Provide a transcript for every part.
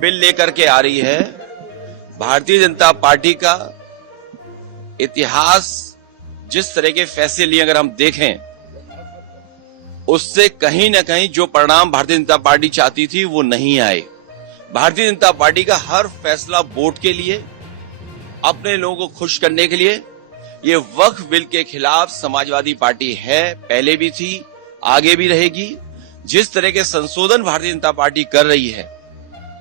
Bill लेकर के आ रही है। भारतीय जनता पार्टी का इतिहास जिस तरह के फैसले लिए अगर हम देखें, उससे कहीं न कहीं जो परिणाम भारतीय जनता पार्टी चाहती थी वो नहीं आए। भारतीय जनता पार्टी का हर फैसला वोट के लिए, अपने लोगों को खुश करने के लिए। ये वक्फ बिल के खिलाफ समाजवादी पार्टी है, पहले भी थी, आगे भी रहेगी। जिस तरह के संशोधन भारतीय जनता पार्टी कर रही है,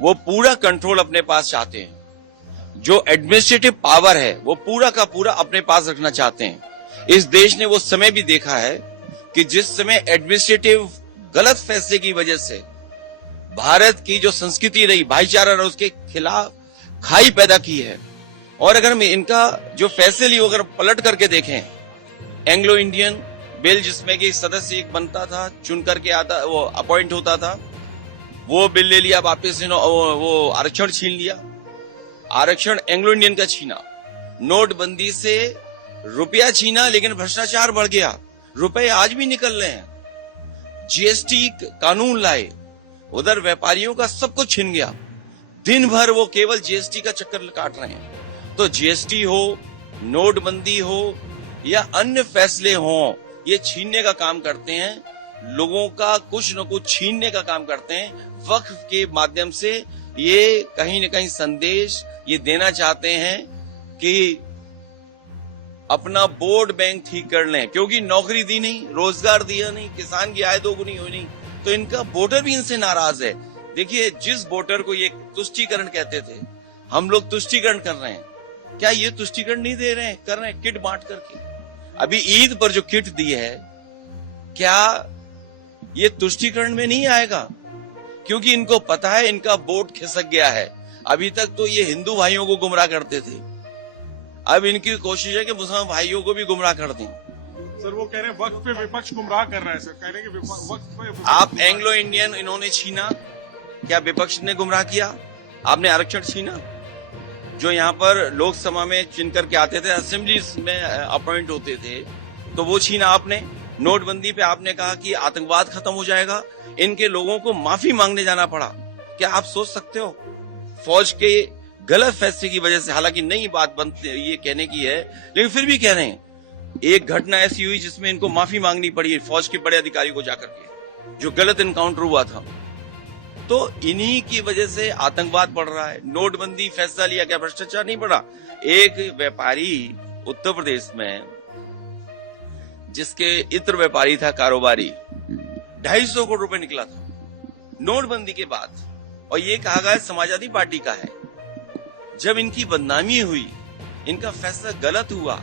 वो पूरा कंट्रोल अपने पास चाहते हैं। जो एडमिनिस्ट्रेटिव पावर है वो पूरा का पूरा अपने पास रखना चाहते हैं। इस देश ने वो समय भी देखा है कि जिस समय एडमिनिस्ट्रेटिव गलत फैसले की वजह से भारत की जो संस्कृति रही, भाईचारा रहा, उसके खिलाफ खाई पैदा की है। और अगर हम इनका जो फैसले लिए अगर पलट करके देखें, एंग्लो इंडियन बिल जिसमें कि सदस्य एक बनता था, चुन करके आता, वो अपॉइंट होता था, वो बिल ले लिया वापस। वो आरक्षण छीन लिया, आरक्षण एंग्लो इंडियन का छीना। नोटबंदी से रुपया छीना, लेकिन भ्रष्टाचार बढ़ गया, रुपए आज भी निकल रहे हैं। जीएसटी कानून लाए, उधर व्यापारियों का सब कुछ छीन गया। दिन भर वो केवल जीएसटी का चक्कर काट रहे हैं। तो जीएसटी हो, नोटबंदी हो या अन्य फैसले हो, ये छीनने का काम करते हैं। लोगों का कुछ न कुछ छीनने का काम करते हैं। वक्फ के माध्यम से ये कहीं न कहीं संदेश ये देना चाहते हैं कि अपना वोट बैंक ठीक कर लें, क्योंकि नौकरी दी नहीं, रोजगार दिया नहीं, किसान की आय दोगुनी हुई नहीं, तो इनका वोटर भी इनसे नाराज है। देखिए, जिस वोटर को ये तुष्टीकरण कहते थे, हम लोग तुष्टीकरण कर रहे हैं, क्या ये तुष्टीकरण नहीं दे रहे हैं? कर रहे हैं, किट बांट करके। अभी ईद पर जो किट दी है, क्या ये तुष्टीकरण में नहीं आएगा? क्योंकि इनको पता है इनका वोट खिसक गया है। अभी तक तो ये हिंदू भाइयों को गुमराह करते थे, अब इनकी कोशिश है कि मुसलमान भाइयों को भी गुमराह कर दें। सर, वो कह रहे हैं वक्त पे विपक्ष गुमराह कर रहा है। सर कह रहे हैं कि वक्त पे आप एंग्लो इंडियन इन्होंने छीना, क्या विपक्ष ने गुमराह किया? आपने आरक्षण छीना, जो यहाँ पर लोकसभा में चुन करके आते थे, असेंबली में अपॉइंट होते थे, तो वो छीना आपने। नोटबंदी पे आपने कहा कि आतंकवाद खत्म हो जाएगा, इनके लोगों को माफी मांगने जाना पड़ा। क्या आप सोच सकते हो? फौज के गलत फैसले की वजह से, हालांकि नई बात बनती ये कहने की है, लेकिन फिर भी कह रहे हैं। एक घटना ऐसी हुई जिसमें इनको माफी मांगनी पड़ी फौज के बड़े अधिकारी को जाकर के, जो गलत एनकाउंटर हुआ था। तो इन्हीं की वजह से आतंकवाद बढ़ रहा है। नोटबंदी फैसला लिया, क्या भ्रष्टाचार नहीं बढ़ा? एक व्यापारी उत्तर प्रदेश में, जिसके इत्र व्यापारी था, कारोबारी, 250 करोड़ रुपए निकला था नोटबंदी के बाद। और ये कहा गया समाजवादी पार्टी का है। जब इनकी बदनामी हुई, इनका फैसला गलत हुआ,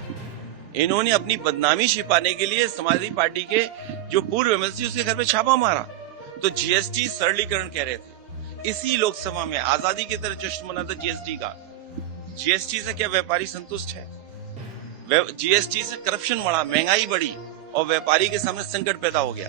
इन्होंने अपनी बदनामी छिपाने के लिए समाजवादी पार्टी के जो पूर्व एमएलसी, उसके घर पे छापा मारा। तो जीएसटी सरलीकरण कह रहे थे। इसी लोकसभा में आजादी की तरह जश्न मना था जीएसटी का। जीएसटी से क्या व्यापारी संतुष्ट है? जीएसटी से करप्शन बढ़ा, महंगाई बढ़ी और व्यापारी के सामने संकट पैदा हो गया।